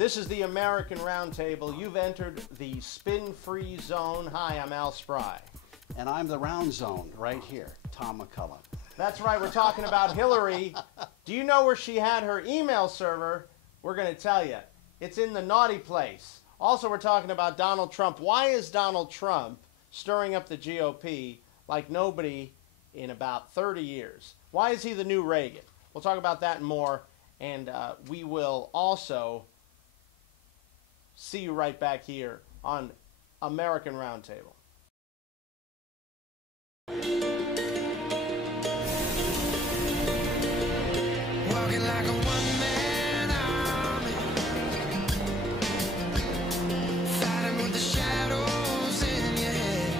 This is the American Roundtable. You've entered the spin-free zone. Hi, I'm Al Spry. And I'm the round zone right here, Tom McCullough. That's right, we're talking about Hillary. Do you know where she had her email server? We're going to tell you. It's in the naughty place. Also, we're talking about Donald Trump. Why is Donald Trump stirring up the GOP like nobody in about 30 years? Why is he the new Reagan? We'll talk about that and more, and we will also see you right back here on American Roundtable. Walking like a one-man army, fighting with the shadows in your head,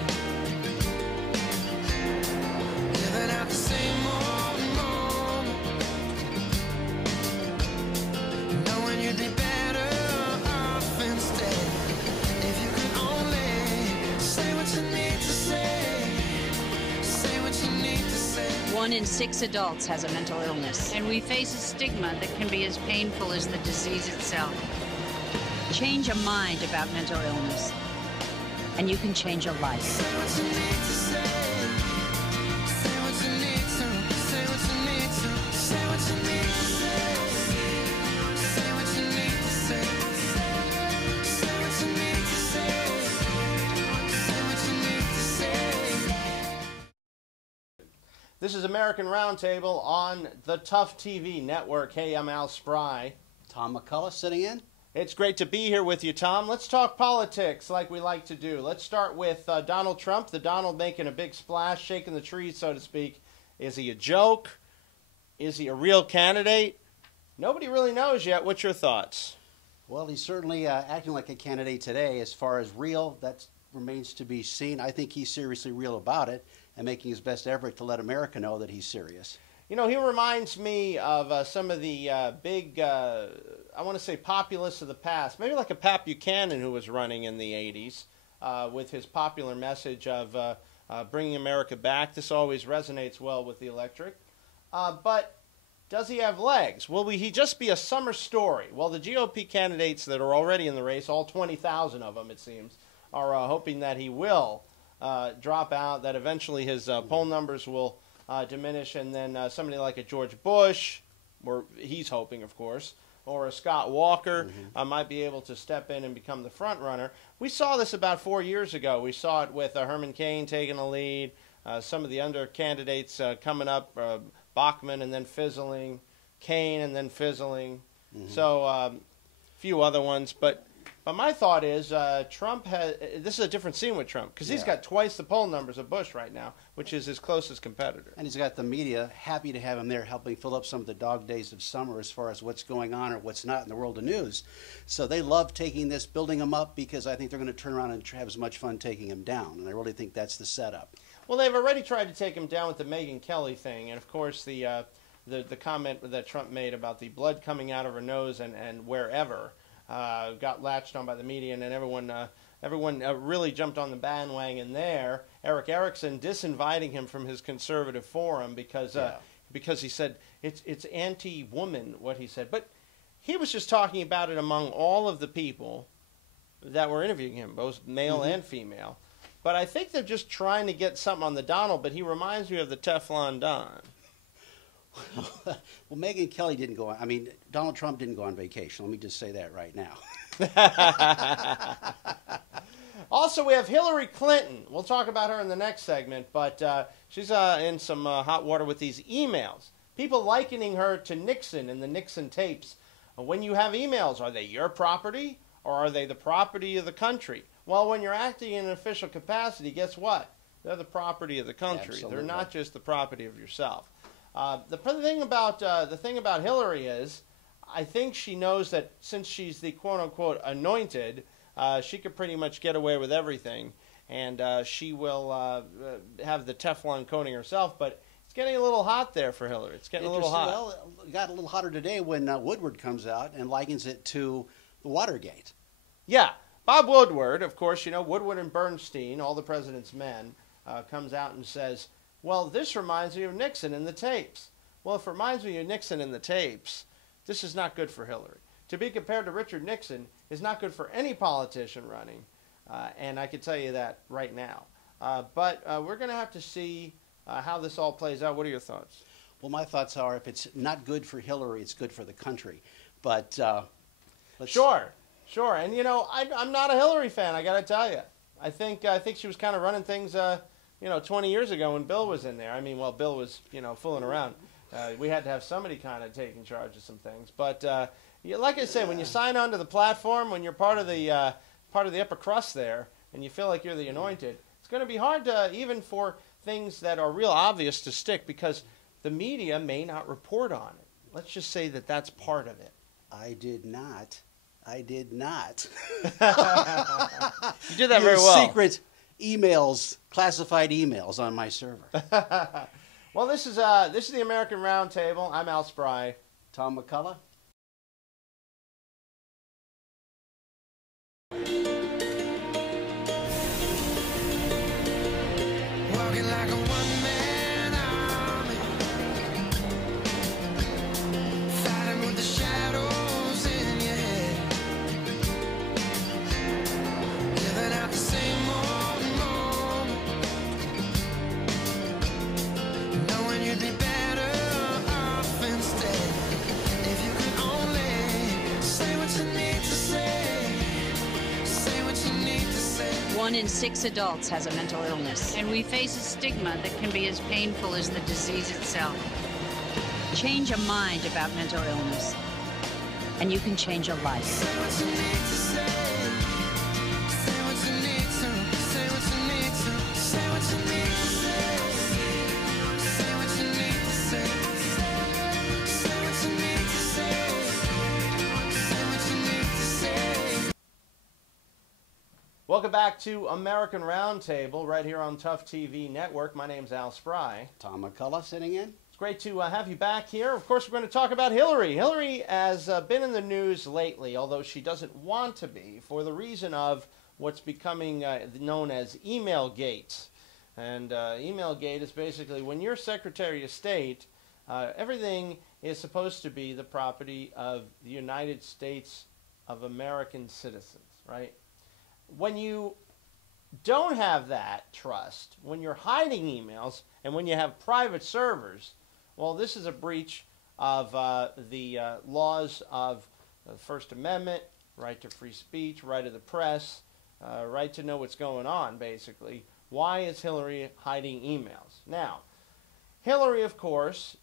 living out the same old moment, knowing you'd be better off instead if you could only say what you need to say what you need to say. 1 in 6 adults has a mental illness, and we face a stigma that can be as painful as the disease itself. Change a mind about mental illness, and you can change a life. Say what you need to say what you need to, say what you need to, say what you need to say what you need to say what you need to say what you need to say. This is American Roundtable on the Tough TV network. Hey, I'm Al Spry. Tom McCullough sitting in. It's great to be here with you, Tom. Let's talk politics like we like to do. Let's start with Donald Trump. The Donald making a big splash, shaking the trees, so to speak. Is he a joke? Is he a real candidate? Nobody really knows yet. What's your thoughts? Well, he's certainly acting like a candidate today. As far as real, that remains to be seen. I think he's seriously real about it and making his best effort to let America know that he's serious. You know, he reminds me of some of the big, I want to say populists of the past, maybe like a Pat Buchanan who was running in the 80s with his popular message of bringing America back. This always resonates well with the electorate. But does he have legs? Will he just be a summer story? Well, the GOP candidates that are already in the race, all 20,000 of them it seems, are hoping that he will drop out, that eventually his poll numbers will diminish, and then somebody like a George Bush, or he's hoping, of course, or a Scott Walker might be able to step in and become the front runner. We saw this about 4 years ago. We saw it with Herman Cain taking a lead, some of the under candidates coming up, Bachmann and then fizzling, Cain and then fizzling, so a few other ones, but my thought is Trump has, this is a different scene with Trump, because he's got twice the poll numbers of Bush right now, which is his closest competitor. And he's got the media happy to have him there helping fill up some of the dog days of summer as far as what's going on or what's not in the world of news. So they love taking this, building him up, because I think they're going to turn around and have as much fun taking him down. And I really think that's the setup. Well, they've already tried to take him down with the Megyn Kelly thing, and of course the comment that Trump made about the blood coming out of her nose and wherever. Got latched on by the media, and then everyone really jumped on the bandwagon there. Eric Erickson disinviting him from his conservative forum because he said it's anti-woman, what he said. But he was just talking about it among all of the people that were interviewing him, both male and female. But I think they're just trying to get something on the Donald, but he reminds me of the Teflon Don. Well, Megyn Kelly didn't go on. I mean, Donald Trump didn't go on vacation. Let me just say that right now. Also, we have Hillary Clinton. We'll talk about her in the next segment, but she's in some hot water with these emails. People likening her to Nixon and the Nixon tapes. When you have emails, are they your property or are they the property of the country? Well, when you're acting in an official capacity, guess what? They're the property of the country. Absolutely. They're not just the property of yourself. The thing about Hillary is, I think she knows that since she's the quote-unquote anointed, she could pretty much get away with everything, and she will have the Teflon coating herself. But it's getting a little hot there for Hillary. It's getting a little hot. Well, it got a little hotter today when Woodward comes out and likens it to the Watergate. Yeah, Bob Woodward, of course, you know, Woodward and Bernstein, all the president's men, comes out and says, well, this reminds me of Nixon and the tapes. Well, if it reminds me of Nixon and the tapes, this is not good for Hillary. to be compared to Richard Nixon is not good for any politician running, and I can tell you that right now. But we're going to have to see how this all plays out. What are your thoughts? Well, my thoughts are if it's not good for Hillary, it's good for the country. But Sure. And, you know, I'm not a Hillary fan, I got to tell you. I think she was kind of running things, 20 years ago when Bill was in there. I mean, well, Bill was, fooling around. We had to have somebody kind of taking charge of some things. But like I said, when you sign on to the platform, when you're part of the upper crust there, and you feel like you're the anointed, it's going to be hard to, even for things that are real obvious, to stick, because the media may not report on it. Let's just say that that's part of it. I did not. You did that very well. Secret emails, classified emails on my server. Well, this is the American Roundtable. I'm Al Spry. Tom McCullough. Walking like a one-man army, fighting with the shadows in your head, living out the same old moment, knowing you'd be better off instead if you could only say what you need to say what you need to say. 1 in 6 adults has a mental illness, and we face a stigma that can be as painful as the disease itself. Change a mind about mental illness, and you can change a life. Say what you need to say. Say what you need to. Say what you need to. Say what you need to say. Say what you need to say. Say what you need to say. Say what you need to say. Welcome back to American Roundtable, right here on Tough TV Network. My name's Al Spry. Tom McCullough sitting in. It's great to have you back here. Of course, we're going to talk about Hillary. Hillary has been in the news lately, although she doesn't want to be, for the reason of what's becoming known as Emailgate. And Emailgate is basically when you're Secretary of State, everything is supposed to be the property of the United States of American citizens, right? When you don't have that trust, when you're hiding emails, and when you have private servers, well, this is a breach of the laws of the First Amendment, right to free speech, right of the press, right to know what's going on, basically. Why is Hillary hiding emails? Now, Hillary, of course,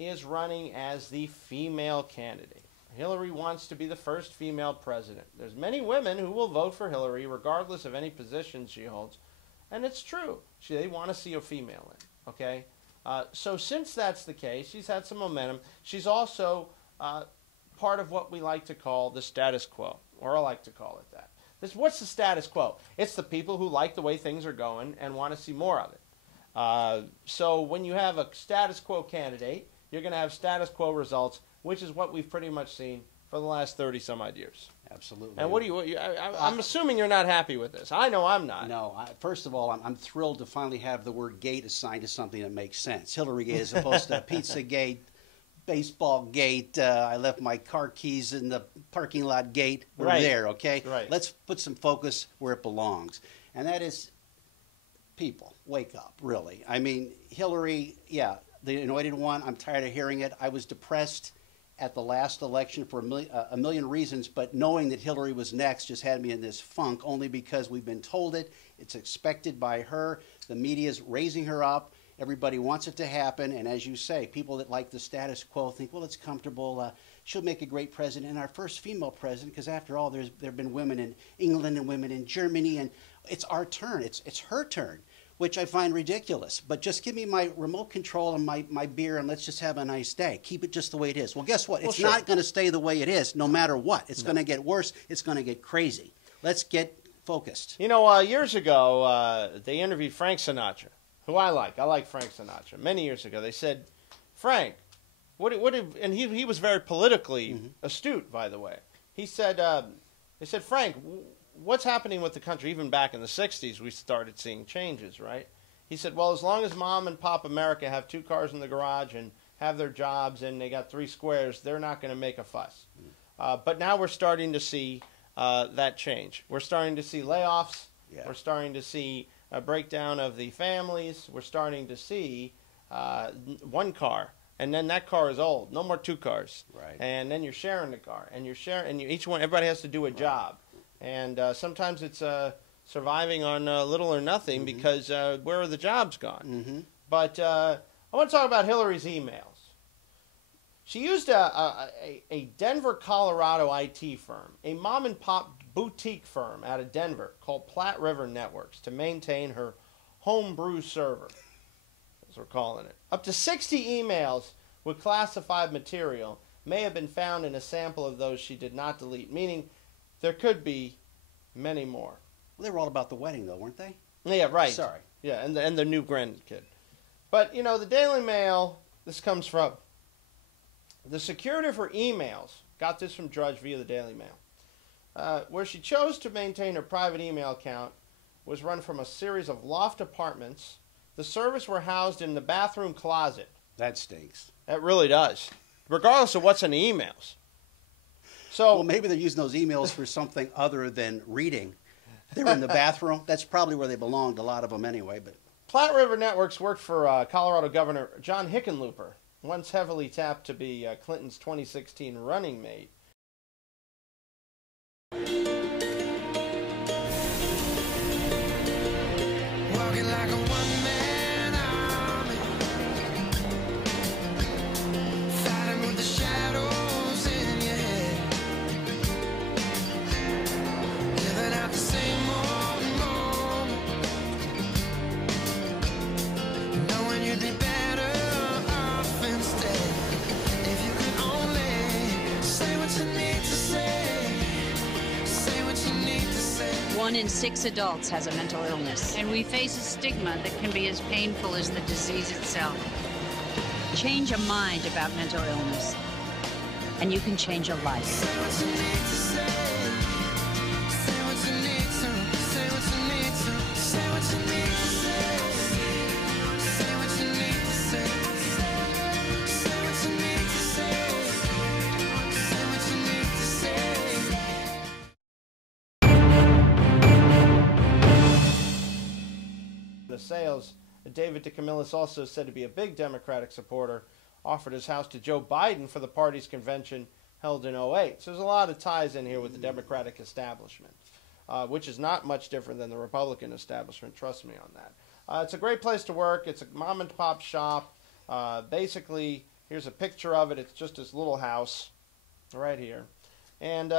is running as the female candidate. Hillary wants to be the first female president. There's many women who will vote for Hillary regardless of any position she holds. And it's true. They want to see a female in, okay? So since that's the case, she's had some momentum. She's also part of what we like to call the status quo, or I like to call it that. What's the status quo? It's the people who like the way things are going and want to see more of it. So when you have a status quo candidate, you're going to have status quo results, which is what we've pretty much seen for the last 30-some-odd years. Absolutely. And I'm assuming you're not happy with this. I know I'm not. No, first of all, I'm thrilled to finally have the word gate assigned to something that makes sense. Hillary Gate as opposed to Pizza Gate, Baseball Gate, I left my car keys in the parking lot gate. We're Right. there, okay? Right. Let's put some focus where it belongs. And that is people, wake up, really. I mean, Hillary, yeah, the anointed one, I'm tired of hearing it. I was depressed at the last election for a million reasons, but knowing that Hillary was next just had me in this funk, only because we've been told it. It's expected by her. The media's raising her up. Everybody wants it to happen. And as you say, people that like the status quo think, well, it's comfortable. She'll make a great president. And our first female president, because after all, there have been women in England and women in Germany, and it's our turn. It's her turn, which I find ridiculous. But just give me my remote control and my beer, and let's just have a nice day. Keep it just the way it is. Well, guess what? It's sure. not going to stay the way it is no matter what. It's going to get worse. It's going to get crazy. Let's get focused. You know, years ago, they interviewed Frank Sinatra, who I like. I like Frank Sinatra. Many years ago, they said, Frank, and he was very politically astute, by the way. He said, they said, Frank, what's happening with the country? Even back in the 60s, we started seeing changes, right? He said, well, as long as Mom and Pop America have 2 cars in the garage and have their jobs and they got 3 squares, they're not going to make a fuss. But now we're starting to see that change. We're starting to see layoffs. Yeah. We're starting to see a breakdown of the families. We're starting to see one car, and then that car is old. No more two cars. Right. And then you're sharing the car, and you're sharing, and each one, everybody has to do a job. And sometimes it's surviving on little or nothing because where are the jobs gone? But I want to talk about Hillary's emails. She used a Denver, Colorado IT firm, a mom-and-pop boutique firm out of Denver called Platte River Networks to maintain her homebrew server, as we're calling it. Up to 60 emails with classified material may have been found in a sample of those she did not delete, meaning there could be many more. Well, they were all about the wedding, though, weren't they? Yeah, right. Sorry. Yeah, and the new grandkid. But, you know, the Daily Mail, this comes from the security for emails. Got this from Drudge via the Daily Mail. Where she chose to maintain her private email account was run from a series of loft apartments. The servers were housed in the bathroom closet. That stinks. That really does, regardless of what's in the emails. So, Well, maybe they're using those emails for something other than reading. They were in the bathroom. That's probably where they belonged, a lot of them anyway. But Platte River Networks worked for Colorado Governor John Hickenlooper, once heavily tapped to be Clinton's 2016 running mate. Walking like a one-man army, fighting with the shadows in your head, living out the same old moment, knowing you'd be better off instead if you could only say what you need to say what you need to say. 1 in 6 adults has a mental illness, and we face a stigma that can be as painful as the disease itself. Change a mind about mental illness, and you can change a life. Say what you need to say. Say what you need to. Say what you need to. Say what you need to say. Say what you need to say. Say what you need to say. Say what you need to say. The sales, David DeCamillis, also said to be a big Democratic supporter, offered his house to Joe Biden for the party's convention held in '08. So there's a lot of ties in here with the Democratic establishment, which is not much different than the Republican establishment, trust me on that. It's a great place to work. It's a mom-and-pop shop. Basically, here's a picture of it. It's just this little house right here. And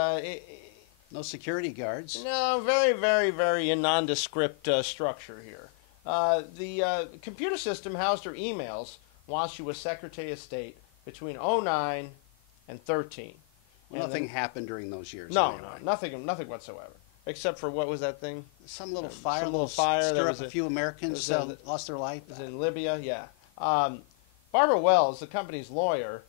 no security guards. no, very, very, very nondescript structure here. The computer system housed her emails while she was Secretary of State between '09 and '13. Well, nothing happened during those years. No, anyway. no, nothing whatsoever. Except for, what was that thing? Some little fire, some little fire. stir There up was a few Americans was lost their life. It was in Libya, yeah. Barbara Wells, the company's lawyer,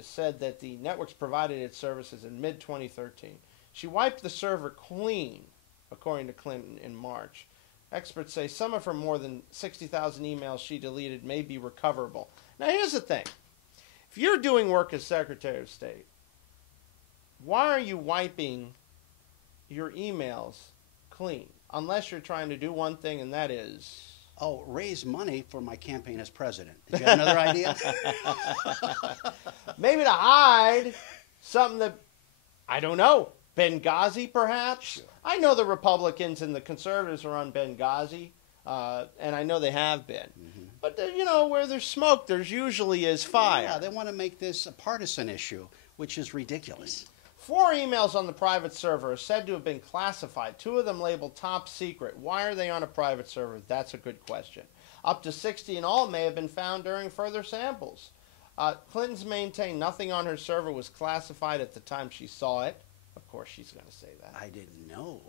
said that the networks provided its services in mid-2013. She wiped the server clean, according to Clinton, in March. Experts say some of her more than 60,000 emails she deleted may be recoverable. Now, here's the thing. If you're doing work as Secretary of State, why are you wiping your emails clean? Unless you're trying to do one thing, and that is... Oh, raise money for my campaign as president. Did you have another idea? Maybe to hide something that, I don't know, Benghazi perhaps? Sure. I know the Republicans and the conservatives are on Benghazi, and I know they have been. But, you know, where there's smoke, there's usually is fire. Yeah, they want to make this a partisan issue, which is ridiculous. 4 emails on the private server are said to have been classified. 2 of them labeled top secret. Why are they on a private server? That's a good question. Up to 60 in all may have been found during further samples. Clinton's maintained nothing on her server was classified at the time she saw it. Of course, she's going to say that. I didn't know.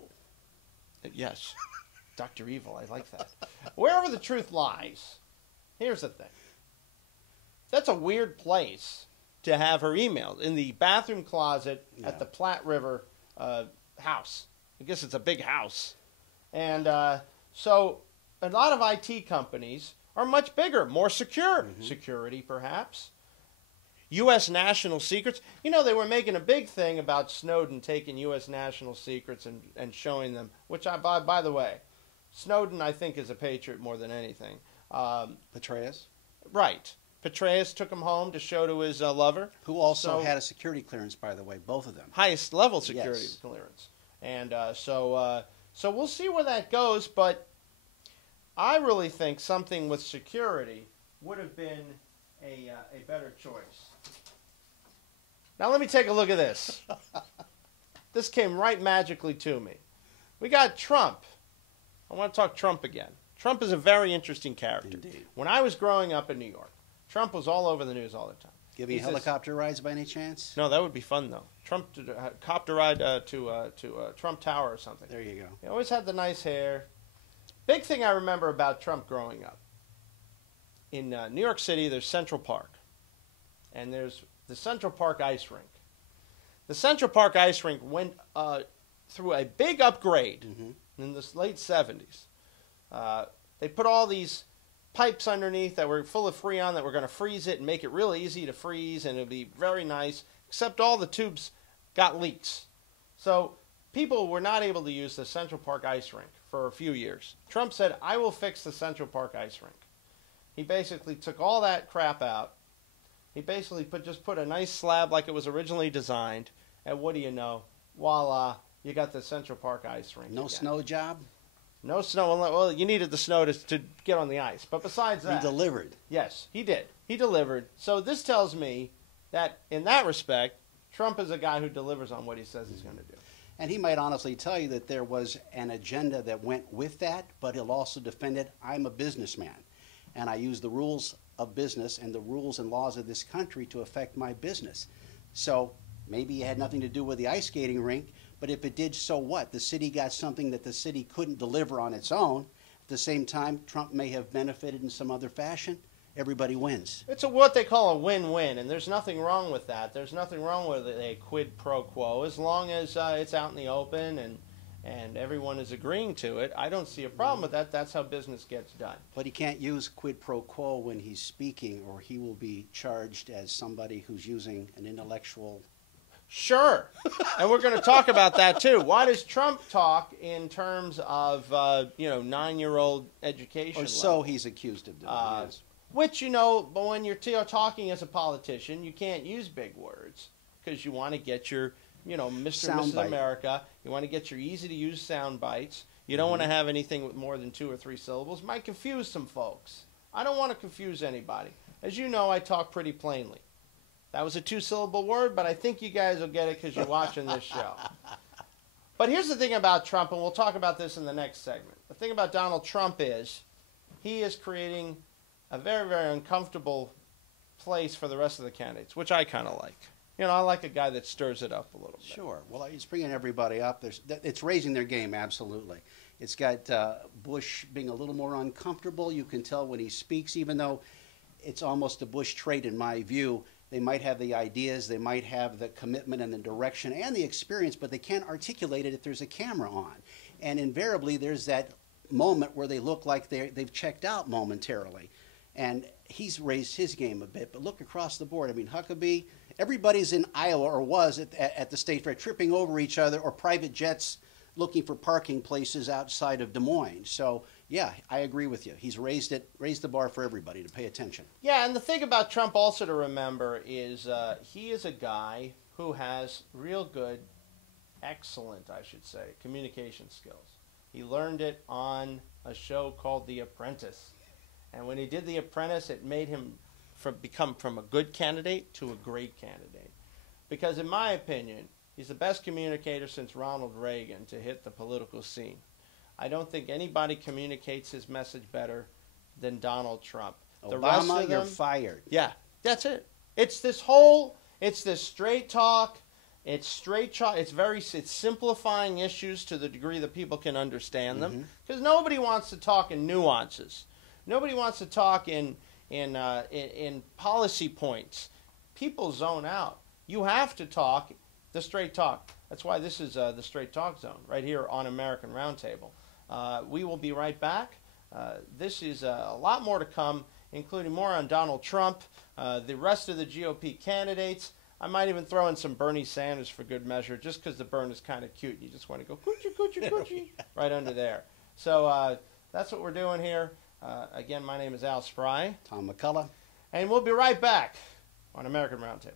Yes. Dr. Evil, I like that. Wherever the truth lies, here's the thing. That's a weird place to have her emails, in the bathroom closet at the Platte River house. I guess it's a big house. And so a lot of IT companies are much bigger, more secure. Security, perhaps. U.S. national secrets. You know, they were making a big thing about Snowden taking U.S. national secrets and showing them, which, by the way, Snowden, I think, is a patriot more than anything. Petraeus? Right. Petraeus took him home to show to his lover. Who also had a security clearance, by the way, both of them. Highest level security clearance. And so we'll see where that goes, but I really think something with security would have been a better choice. Now let me take a look at this. This came right magically to me. We got Trump. I want to talk Trump again. Trump is a very interesting character. Indeed. When I was growing up in New York, Trump was all over the news all the time. Give you helicopter rides by any chance? No, that would be fun though. Trump did a copter ride to Trump Tower or something. There you go. He always had the nice hair. Big thing I remember about Trump growing up. In New York City, there's Central Park, and there's the Central Park ice rink. The Central Park ice rink went through a big upgrade in the late 70s. They put all these pipes underneath that were full of Freon that were going to freeze it and make it real easy to freeze, and it would be very nice, except all the tubes got leaks. So people were not able to use the Central Park ice rink for a few years. Trump said, I will fix the Central Park ice rink. He basically took all that crap out. He basically just put a nice slab like it was originally designed, and what do you know? Voila, you got the Central Park ice rink. No again. snow job? No snow. Well, you needed the snow to get on the ice. But besides that... He delivered. Yes, he did. He delivered. So this tells me that, in that respect, Trump is a guy who delivers on what he says he's going to do. And he might honestly tell you that there was an agenda that went with that, but he'll also defend it. I'm a businessman, and I use the rules of business and the rules and laws of this country to affect my business. So maybe it had nothing to do with the ice skating rink, but if it did, so what? The city got something that the city couldn't deliver on its own. At the same time, Trump may have benefited in some other fashion. Everybody wins. It's what they call a win-win, and there's nothing wrong with that. There's nothing wrong with a quid pro quo as long as it's out in the open and everyone is agreeing to it. I don't see a problem with that. That's how business gets done. But he can't use quid pro quo when he's speaking, or he will be charged as somebody who's using an intellectual... Sure, and we're going to talk about that too. Why does Trump talk in terms of 9-year-old education? Or so he's accused of doing. Yes. Which but when you're talking as a politician, you can't use big words because you want to get your Mr. and Mrs. America. You want to get your easy to use sound bites. You don't want to have anything with more than 2 or 3 syllables. Might confuse some folks. I don't want to confuse anybody. As you know, I talk pretty plainly. That was a 2-syllable word, but I think you guys will get it because you're watching this show. But here's the thing about Trump, and we'll talk about this in the next segment. The thing about Donald Trump is he is creating a very, very uncomfortable place for the rest of the candidates, which I kind of like. I like a guy that stirs it up a little bit. Sure. Well, he's bringing everybody up. It's raising their game, absolutely. It's got Bush being a little more uncomfortable. You can tell when he speaks, even though it's almost a Bush trait in my view. They might have the ideas, they might have the commitment and the direction and the experience, but they can't articulate it if there's a camera on. And invariably, there's that moment where they look like they've checked out momentarily. And he's raised his game a bit, but look across the board. I mean, Huckabee, everybody's in Iowa or was at the state fair tripping over each other, or private jets looking for parking places outside of Des Moines. So, yeah, I agree with you. He's raised the bar for everybody to pay attention. Yeah, and the thing about Trump also to remember is he is a guy who has real good, excellent, I should say, communication skills. He learned it on a show called The Apprentice. And when he did The Apprentice, it made him become from a good candidate to a great candidate. Because in my opinion, he's the best communicator since Ronald Reagan to hit the political scene. I don't think anybody communicates his message better than Donald Trump. The rest Obama, of them, you're fired. Yeah, that's it. It's this straight talk. It's simplifying issues to the degree that people can understand them. Because nobody wants to talk in nuances. Nobody wants to talk in policy points. People zone out. You have to talk the straight talk. That's why this is the Straight Talk Zone right here on American Roundtable. We will be right back. This is a lot more to come, including more on Donald Trump, the rest of the GOP candidates. I might even throw in some Bernie Sanders for good measure, just because the burn is kind of cute. You just want to go coochie, coochie, coochie right under there. So that's what we're doing here. Again, my name is Al Spry. Tom McCullough. And we'll be right back on American Roundtable.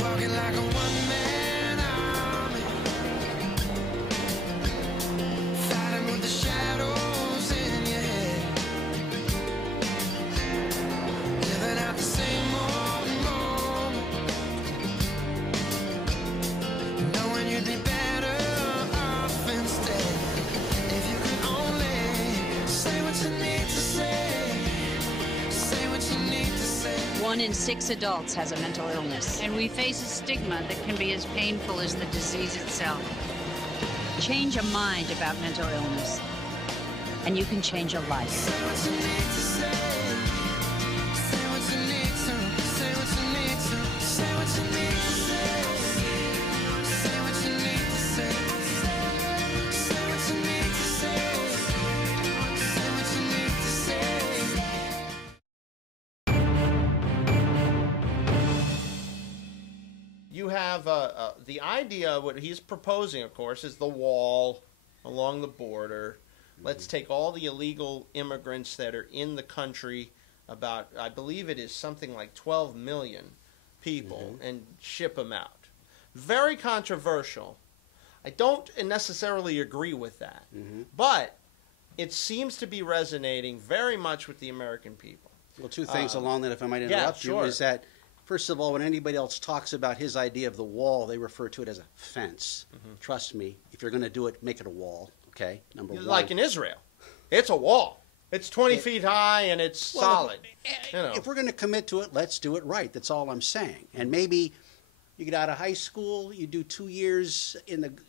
Walking like a one-man army, fighting with the shadows in your head, living out the same old moment, knowing you'd be better off instead if you could only say what you need to say what you need to say. 1 in 6 adults has a mental illness, and we face a stigma that can be as painful as the disease itself. Change a mind about mental illness, and you can change a life. Say what you need to say. Say what you need to. Say what you need to. Say what you need to say. Say what you need to say. Say what you need to say. Say what you need to say. You have the idea, what he's proposing, of course, is the wall along the border. Let's take all the illegal immigrants that are in the country, about, I believe it is something like 12 million people, and ship them out. Very controversial. I don't necessarily agree with that, but it seems to be resonating very much with the American people. Well, two things along that, if I might interrupt you, sure. is that, first of all, when anybody else talks about his idea of the wall, they refer to it as a fence. Trust me, if you're going to do it, make it a wall, okay? Number one. Like in Israel. It's a wall. It's 20 feet high and it's solid. You know. If we're going to commit to it, let's do it right. That's all I'm saying. And maybe you get out of high school, you do 2 years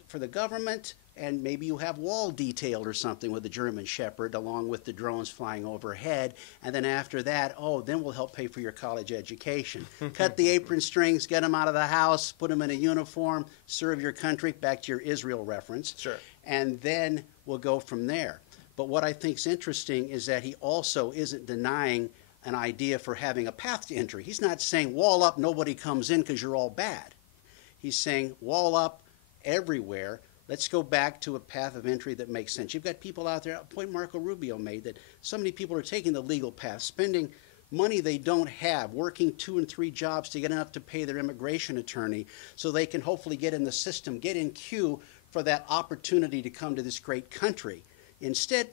for the government, and maybe you have wall detailed or something with the German Shepherd along with the drones flying overhead. And then after that, then we'll help pay for your college education. Cut the apron strings, get them out of the house, put them in a uniform, serve your country, back to your Israel reference. Sure. And then we'll go from there. But what I think is interesting is that he also isn't denying an idea for having a path to entry. He's not saying wall up, nobody comes in because you're all bad. He's saying wall up everywhere. Let's go back to a path of entry that makes sense. You've got people out there, a point Marco Rubio made, that so many people are taking the legal path, spending money they don't have, working 2 and 3 jobs to get enough to pay their immigration attorney so they can hopefully get in the system, get in queue for that opportunity to come to this great country. Instead,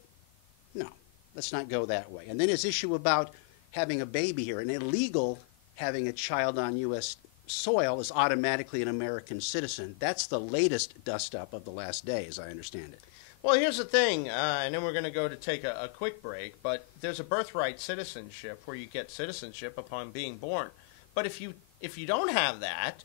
no, let's not go that way. And then his issue about having a baby here, an illegal having a child on U.S. soil is automatically an American citizen. That's the latest dust-up of the last day, as I understand it. Well, here's the thing, and then we're going to go to take a quick break, but there's a birthright citizenship where you get citizenship upon being born. But if you don't have that,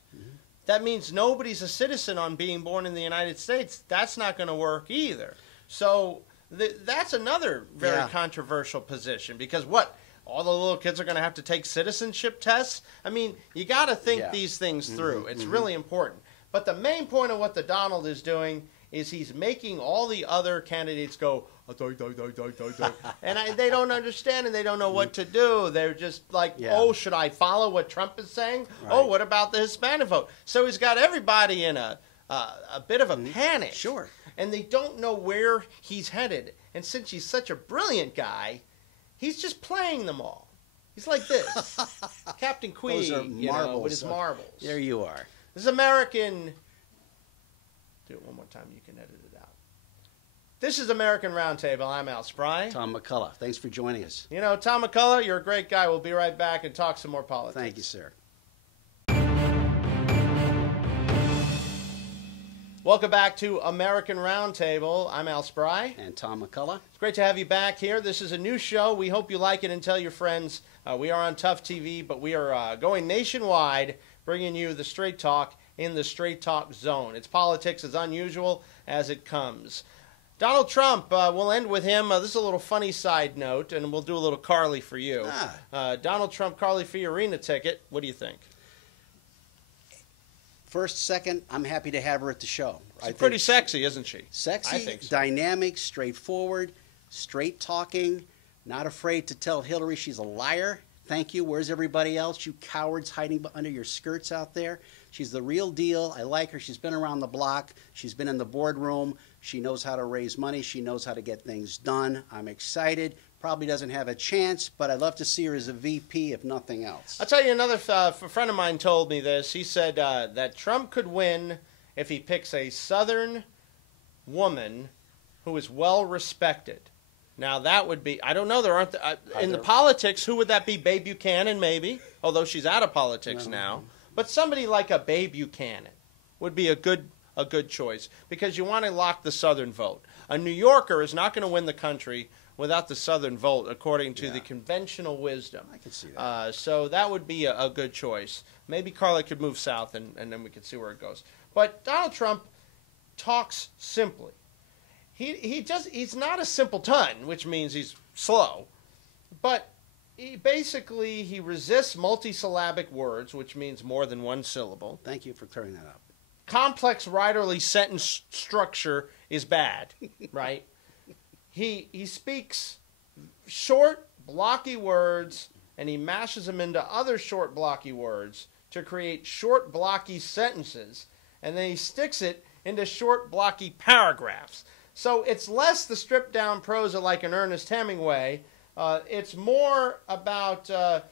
that means nobody's a citizen on being born in the United States. That's not going to work either. So that's another very controversial position, because what? All the little kids are going to have to take citizenship tests? I mean, you got to think these things through. It's really important. But the main point of what the Donald is doing is he's making all the other candidates go, and they don't understand and they don't know what to do. They're just like, oh, should I follow what Trump is saying? Right. Oh, what about the Hispanic vote? So he's got everybody in a bit of a panic. Sure. And they don't know where he's headed. And since he's such a brilliant guy, he's just playing them all. He's like this. Captain Queeg, with his marbles. There you are. This is American... Do it one more time. You can edit it out. This is American Roundtable. I'm Al Spry. Tom McCullough. Thanks for joining us. You know, Tom McCullough, you're a great guy. We'll be right back and talk some more politics. Thank you, sir. Welcome back to American Roundtable. I'm Al Spry. And Tom McCullough. It's great to have you back here. This is a new show. We hope you like it and tell your friends. We are on Tough TV, but we are going nationwide, bringing you the straight talk in the straight talk zone. It's politics as unusual as it comes. Donald Trump, we'll end with him. This is a little funny side note, and we'll do a little Carly for you. Donald Trump, Carly Fiorina ticket. What do you think? First, second, I'm happy to have her at the show. She's pretty sexy, isn't she? Sexy, I think so. dynamic, straightforward, straight talking, not afraid to tell Hillary she's a liar. Thank you. Where's everybody else? You cowards hiding under your skirts out there. She's the real deal. I like her. She's been around the block. She's been in the boardroom. She knows how to raise money. She knows how to get things done. I'm excited. Probably doesn't have a chance, but I'd love to see her as a VP, if nothing else. I'll tell you another a friend of mine told me this. He said that Trump could win if he picks a Southern woman who is well respected. Now, that would be, I don't know, there aren't, in the politics, who would that be? Babe Buchanan, maybe, although she's out of politics now. But somebody like a Babe Buchanan would be a good choice, because you want to lock the Southern vote. A New Yorker is not going to win the country without the Southern vote, according to the conventional wisdom. I can see that. So that would be a good choice. Maybe Carla could move south, and then we could see where it goes. But Donald Trump talks simply. He's not a simpleton, which means he's slow, but he resists multisyllabic words, which means more than one syllable. Thank you for clearing that up. Complex writerly sentence structure is bad, right? He speaks short, blocky words, and he mashes them into other short, blocky words to create short, blocky sentences, and then he sticks it into short, blocky paragraphs. So it's less the stripped-down prosa like an Ernest Hemingway. It's more about a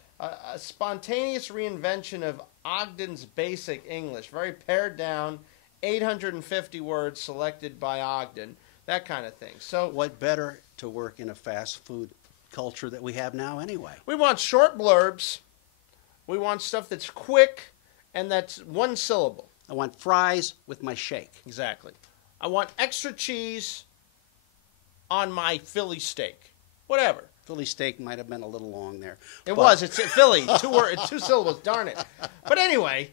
spontaneous reinvention of Ogden's basic English, very pared down, 850 words selected by Ogden, that kind of thing. So what better to work in a fast food culture that we have now anyway? We want short blurbs. We want stuff that's quick and that's one syllable. I want fries with my shake. Exactly. I want extra cheese on my Philly steak. Whatever. Philly steak might have been a little long there. Was. It's Philly. Two syllables. Darn it. But anyway,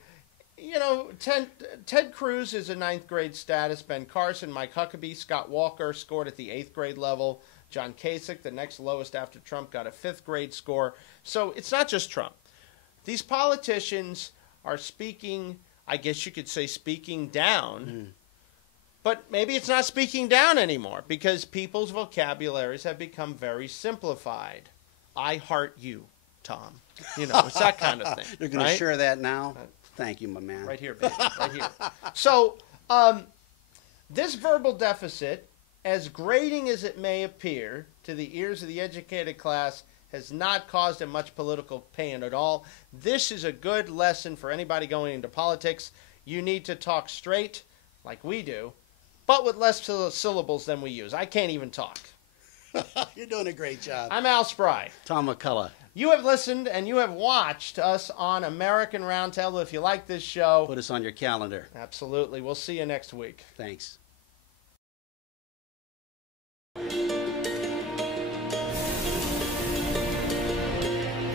you know, Ted Cruz is a 9th grade status. Ben Carson, Mike Huckabee, Scott Walker scored at the 8th grade level. John Kasich, the next lowest after Trump, got a 5th grade score. So it's not just Trump. These politicians are speaking, I guess you could say, speaking down. But maybe it's not speaking down anymore because people's vocabularies have become very simplified. I heart you, Tom. You know, it's that kind of thing. You're going to share that now? Thank you, my man. Right here, baby. Right here. So this verbal deficit, as grating as it may appear to the ears of the educated class, has not caused him much political pain at all. This is a good lesson for anybody going into politics. You need to talk straight, like we do, but with less syllables than we use. I can't even talk. You're doing a great job. I'm Al Spry. Tom McCullough. You have listened and you have watched us on American Roundtable. If you like this show, put us on your calendar. Absolutely. We'll see you next week. Thanks.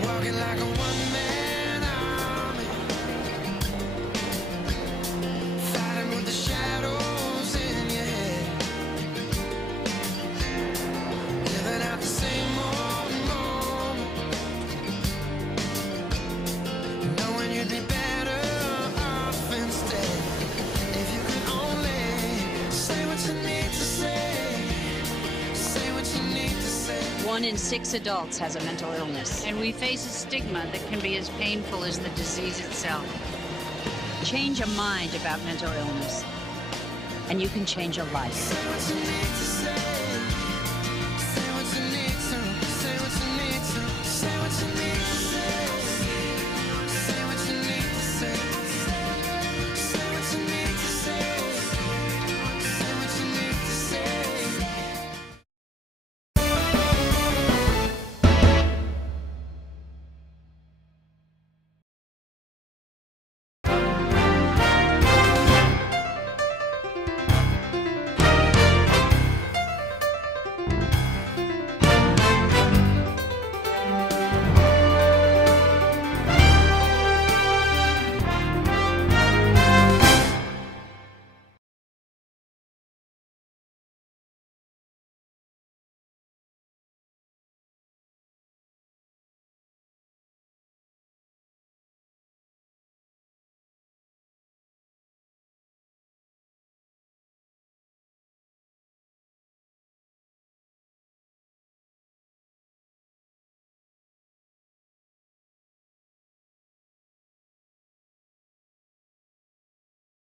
Walking like a one-man army, fighting with the shadows in your head, living out the same old moment, knowing you'd be better off instead if you could only say what you need to say what you need to say. 1 in 6 adults has a mental illness, and we face a stigma that can be as painful as the disease itself. Change a mind about mental illness, and you can change a life. Say what you need to say.